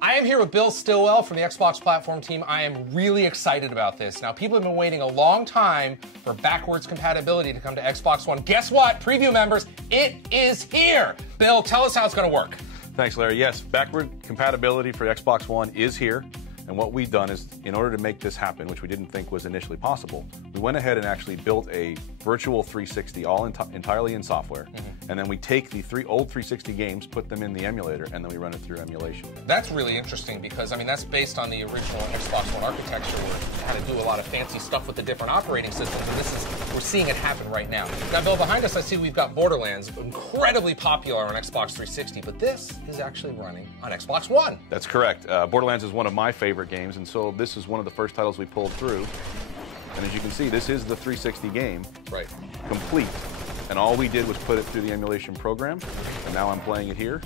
I am here with Bill Stillwell from the Xbox platform team. I am really excited about this. Now, people have been waiting a long time for backwards compatibility to come to Xbox One. Guess what, preview members? It is here. Bill, tell us how it's going to work. Thanks, Larry. Yes, backward compatibility for Xbox One is here. And what we've done is, in order to make this happen, which we didn't think was initially possible, we went ahead and actually built a virtual 360 all entirely in software. And then we take the old 360 games, put them in the emulator, and then we run it through emulation. That's really interesting because, I mean, that's based on the original Xbox One architecture where you had to do a lot of fancy stuff with the different operating systems, and we're seeing it happen right now. Now, Bill, behind us I see we've got Borderlands, incredibly popular on Xbox 360, but this is actually running on Xbox One. That's correct. Borderlands is one of my favorite games, and so this is one of the first titles we pulled through. And as you can see, this is the 360 game, right, complete. And all we did was put it through the emulation program, and now I'm playing it here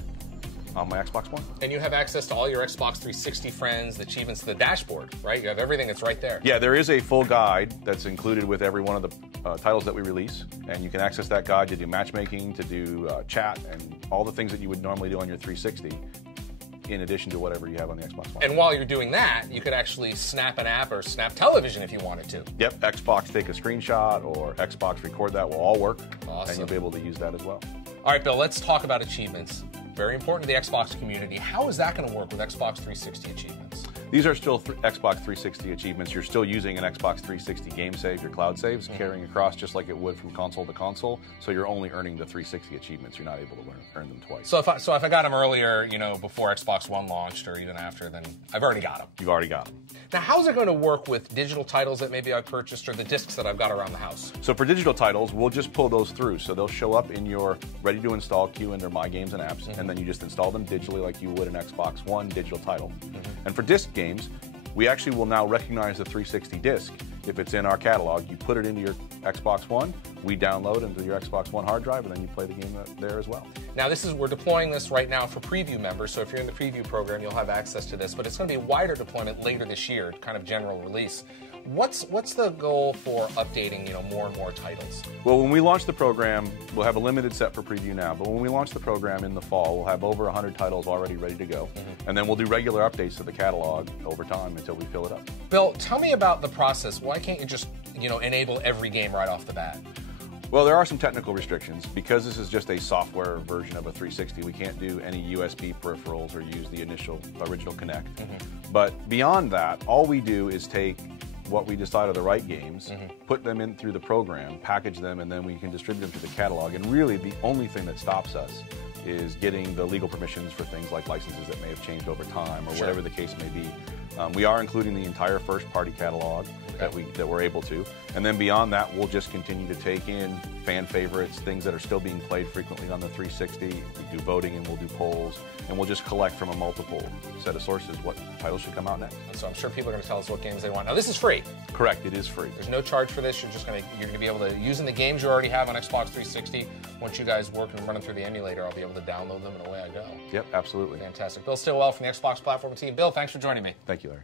on my Xbox One. And you have access to all your Xbox 360 friends, the achievements, the dashboard, right? You have everything that's right there. Yeah, there is a full guide that's included with every one of the titles that we release, and you can access that guide to do matchmaking, to do chat, and all the things that you would normally do on your 360. In addition to whatever you have on the Xbox One. And while you're doing that, you could actually snap an app or snap television if you wanted to. Yep, Xbox take a screenshot or Xbox record that will all work. Awesome. And you'll be able to use that as well. All right, Bill, let's talk about achievements. Very important to the Xbox community. How is that going to work with Xbox 360 achievements? These are still Xbox 360 achievements. You're still using an Xbox 360 game save, your cloud saves, carrying across just like it would from console to console. So you're only earning the 360 achievements. You're not able to earn them twice. So if I got them earlier, you know, before Xbox One launched or even after, then I've already got them. You've already got them. Now, how's it going to work with digital titles that maybe I purchased or the discs that I've got around the house? So for digital titles, we'll just pull those through. So they'll show up in your ready-to-install queue under My Games and Apps, and then you just install them digitally like you would an Xbox One digital title. And for disc games, we actually will now recognize the 360 disc. If it's in our catalog, you put it into your Xbox One, we download into your Xbox One hard drive, and then you play the game there as well. Now, we're deploying this right now for preview members, so if you're in the preview program, you'll have access to this, but it's going to be a wider deployment later this year, kind of general release. What's the goal for updating, you know, more and more titles? Well, when we launch the program, we'll have a limited set for preview now, but when we launch the program in the fall, we'll have over 100 titles already ready to go, and then we'll do regular updates to the catalog over time until we fill it up. Bill, tell me about the process. Why can't you just, you know, enable every game right off the bat? Well, there are some technical restrictions. Because this is just a software version of a 360, we can't do any USB peripherals or use the original Kinect. But beyond that, all we do is take what we decide are the right games, put them in through the program, package them, and then we can distribute them to the catalog. And really, the only thing that stops us is getting the legal permissions for things like licenses that may have changed over time or whatever the case may be. We are including the entire first-party catalog that we're able to. And then beyond that, we'll just continue to take in fan favorites, things that are still being played frequently on the 360. We do voting and we'll do polls, and we'll just collect from a multiple set of sources what titles should come out next. And so I'm sure people are going to tell us what games they want. Now, this is free. Correct, it is free. There's no charge for this. You're going to be able to, using the games you already have on Xbox 360, once you guys work and run them through the emulator, I'll be able to download them and away I go. Yep, absolutely. Fantastic. Bill Stillwell from the Xbox platform team. Bill, thanks for joining me. Thank you, Larry.